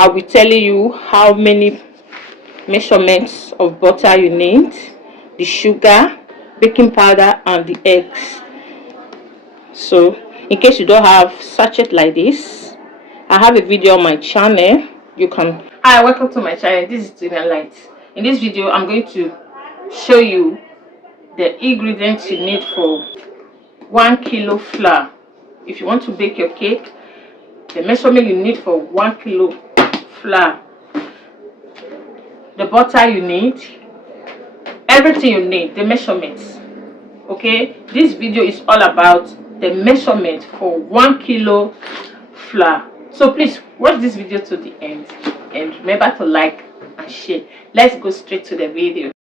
I'll be telling you how many measurements of butter you need, the sugar, baking powder, and the eggs. So in case you don't have sachet like this, I have a video on my channel. You can. Hi, welcome to my channel. This is Tonia Light. In this video, I'm going to show you the ingredients you need for 1 kilo flour. If you want to bake your cake, the measurement you need for 1 kilo flour, the butter you need, everything you need, the measurements. Okay, this video is all about the measurement for 1 kilo flour. So please watch this video to the end and remember to like and share. Let's go straight to the video.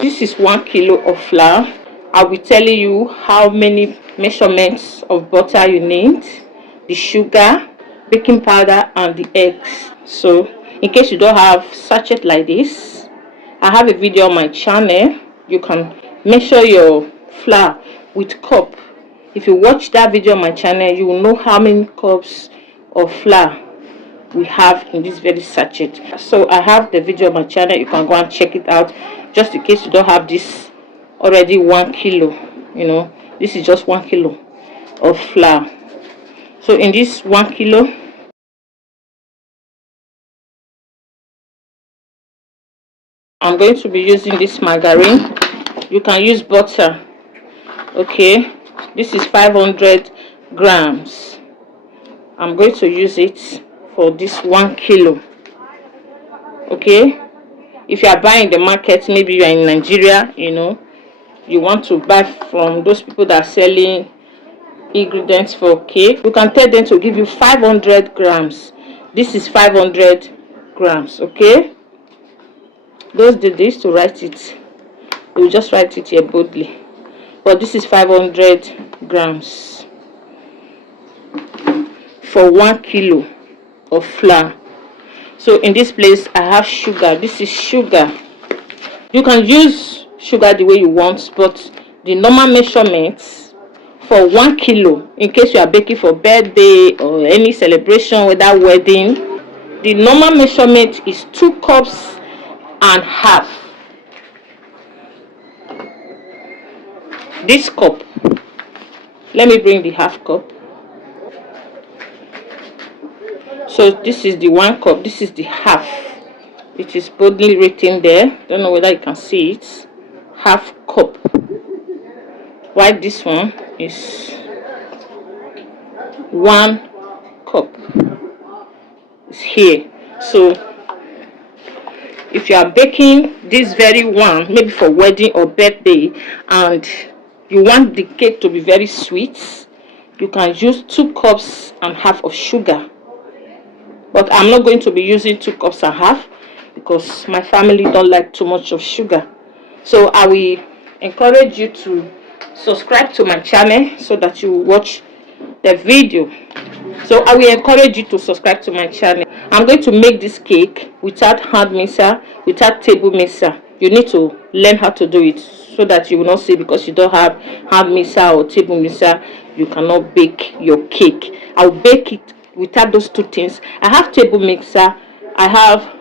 This is 1 kilo of flour. I'll be telling you how many measurements of butter you need, the sugar, baking powder, and the eggs. So in case you don't have sachet like this, I have a video on my channel. You can measure your flour with cup. If you watch that video on my channel, you will know how many cups of flour we have in this very sachet. So I have the video on my channel. You can go and check it out, just in case you don't have this already 1 kilo. You know, this is just 1 kilo of flour. So in this 1 kilo, I'm going to be using this margarine. You can use butter. Okay, this is 500 grams. I'm going to use it for this 1 kilo. Okay, if you are buying the market, maybe you are in Nigeria, you know, you want to buy from those people that are selling ingredients for cake, you can tell them to give you 500 grams. This is 500 grams. Okay, those did this to write it, they will just write it here boldly, but this is 500 grams for 1 kilo of flour. So in this place I have sugar. This is sugar. You can use sugar the way you want, but the normal measurements for 1 kilo, in case you are baking for birthday or any celebration, whether wedding, the normal measurement is 2 cups and half. This cup, let me bring the half cup. So this is the 1 cup, this is the half. It is boldly written there. Don't know whether you can see it. Half cup. While this one is 1 cup. It's here. So if you are baking this very one, maybe for wedding or birthday, and you want the cake to be very sweet, you can use 2 cups and half of sugar. But I'm not going to be using 2 cups and half because my family don't like too much of sugar. So I will encourage you to subscribe to my channel so that you watch the video. So I will encourage you to subscribe to my channel. I'm going to make this cake without hand mixer, without table mixer. You need to learn how to do it so that you will not say because you don't have hand mixer or table mixer, you cannot bake your cake. I'll bake it without those 2 things. I have table mixer, I have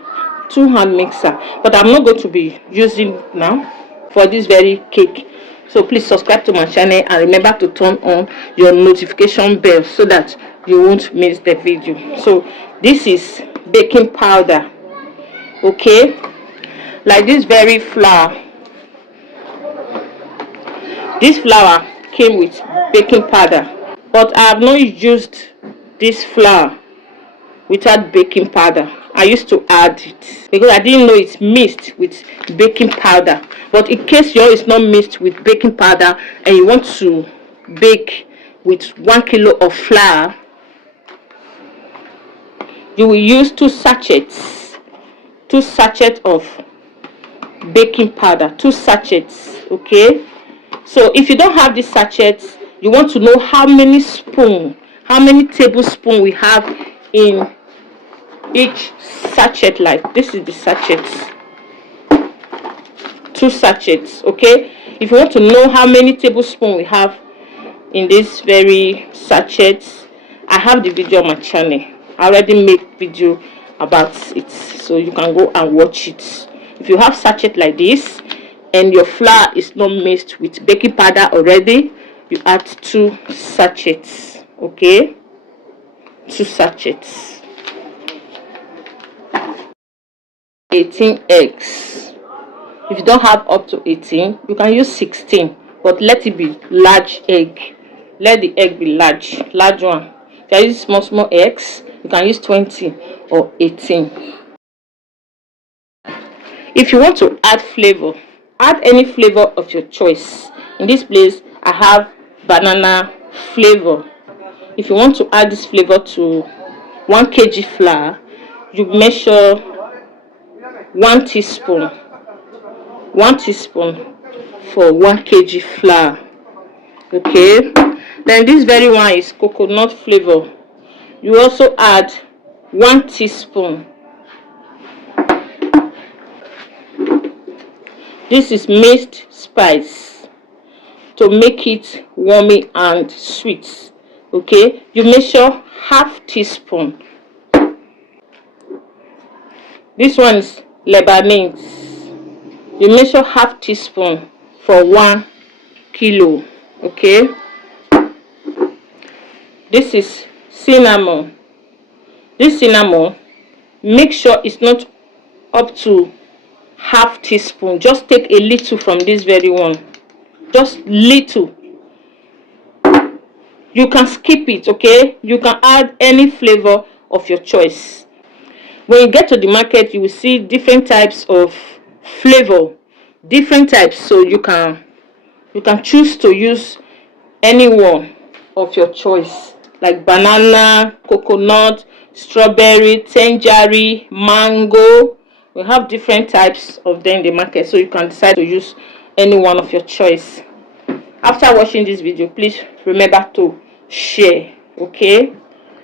2 hand mixer, but I'm not going to be using now for this very cake. So please subscribe to my channel and remember to turn on your notification bell so that you won't miss the video. So this is baking powder. Okay, like this very flour. This flour came with baking powder, but I have not used this flour without baking powder. I used to add it because I didn't know it's mixed with baking powder. But in case yours is not mixed with baking powder and you want to bake with 1 kilo of flour, you will use 2 sachets of baking powder, 2 sachets. Okay, so if you don't have this sachets, you want to know how many tablespoons we have in each sachet. Like this is the sachets, 2 sachets. Okay, if you want to know how many tablespoons we have in this very sachets, I have the video on my channel. I already made video about it, so you can go and watch it. If you have sachet like this and your flour is not mixed with baking powder already, you add 2 sachets. Okay, 2 sachets. 18 eggs. If you don't have up to 18, you can use 16, but let it be large egg. Let the egg be large one. If you use small eggs, you can use 20 or 18. If you want to add flavor, add any flavor of your choice. In this place, I have banana flavor. If you want to add this flavor to 1 kg flour, you measure 1 teaspoon. 1 teaspoon for 1 kg flour. Okay, then this very one is coconut flavor. You also add 1 teaspoon. This is minced spice to make it warmy and sweet. Okay, you measure half teaspoon. This one is Lebanese. You measure half teaspoon for 1 kilo. Okay, this is cinnamon. This cinnamon, make sure it's not up to half teaspoon. Just take a little from this very one, just little. You can skip it. Okay, you can add any flavor of your choice. When you get to the market, you will see different types of flavor, different types, so you can choose to use any one of your choice, like banana, coconut, strawberry, tangerine, mango. We have different types of them in the market, so you can decide to use any one of your choice. After watching this video, please remember to share. Okay,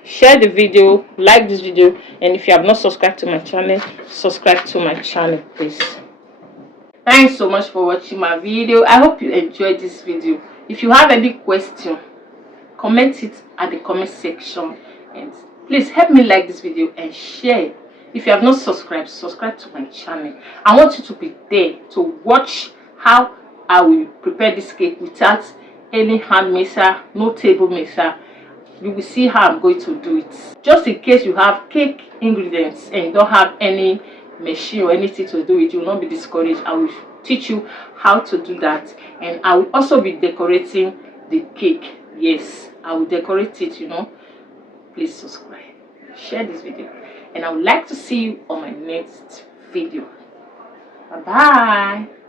share the video, like this video, and if you have not subscribed to my channel, subscribe to my channel, please. Thanks so much for watching my video. I hope you enjoyed this video. If you have any question, comment it at the comment section, and please help me like this video and share. If you have not subscribed, subscribe to my channel. I want you to be there to watch how I will prepare this cake without any hand mixer, no table mixer. You will see how I'm going to do it. Just in case you have cake ingredients and you don't have any machine or anything to do it, you will not be discouraged. I will teach you how to do that, and I will also be decorating the cake. Yes, I will decorate it, Please subscribe, share this video, and I would like to see you on my next video. Bye bye.